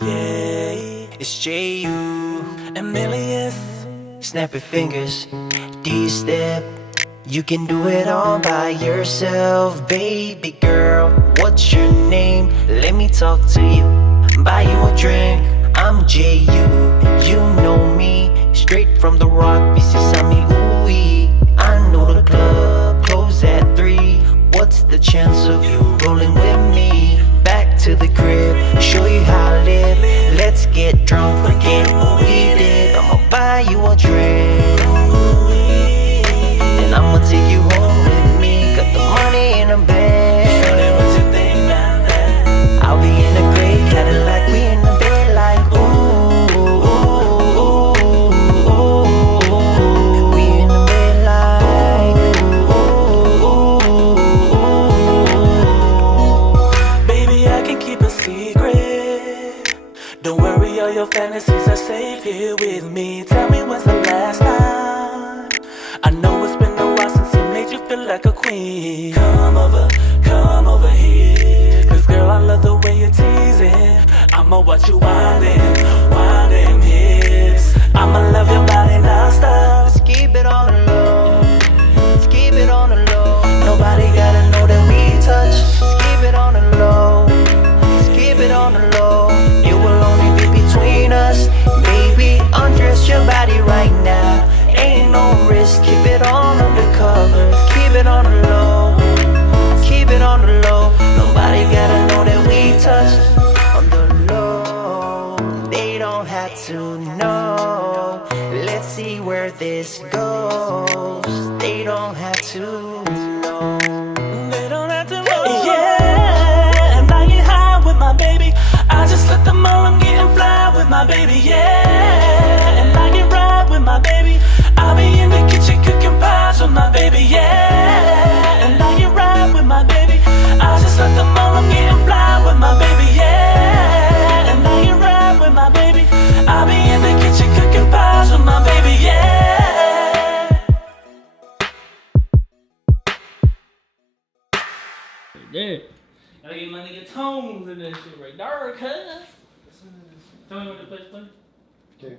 Yeah, it's J.U. Emilius. Snap your fingers, D-step. You can do it all by yourself, baby girl. What's your name? Let me talk to you. Buy you a drink. I'm J.U. You know me, straight from the rock. Bisisami ooey. I know the club close at 3. What's the chance of you rolling with me? Back to the crib, show you how I live. Let's get drunk, forget what we did. I'ma buy you a drink, and I'ma take you home with me. Got the money in the bank. Shorty, what you think about that? I'll be in a gray Cadillac, we in the bed like ooh, ooh, ooh, ooh, ooh. We in the bed like ooh, ooh, ooh. Baby, I can keep a secret. Don't worry, all your fantasies are safe here with me. Tell me when's the last time? I know it's been a while since he made you feel like a queen. Come over here. Cause girl, I love the way you're teasing. I'ma watch you winding hips. I'ma love your body non-stop. Let's keep it on the low. Let's keep it on the low. Nobody gotta know that we touch. Let's keep it on the low. Let's keep it on the low. It will only be between us. Baby, undress your body right now. Ain't no risk, keep it on undercover. Keep it on the low, keep it on the low. Nobody gotta know that we touched on the low. They don't have to know. Let's see where this goes. They don't have to know. They don't have to know. Yeah, and I get high with my baby. I just let them know I'm getting fly with my baby. Yeah, and I get ride with my baby. I'll be in the kitchen cooking pies with my baby, yeah. And I get ride with my baby. I just let them know I'm getting fly with my baby, yeah. And I get ride with my baby. I'll be in the kitchen cooking pies with my baby, yeah. Yeah. Gotta get my nigga Tones in that shit right there, cuz. Tell me what the place play. Okay.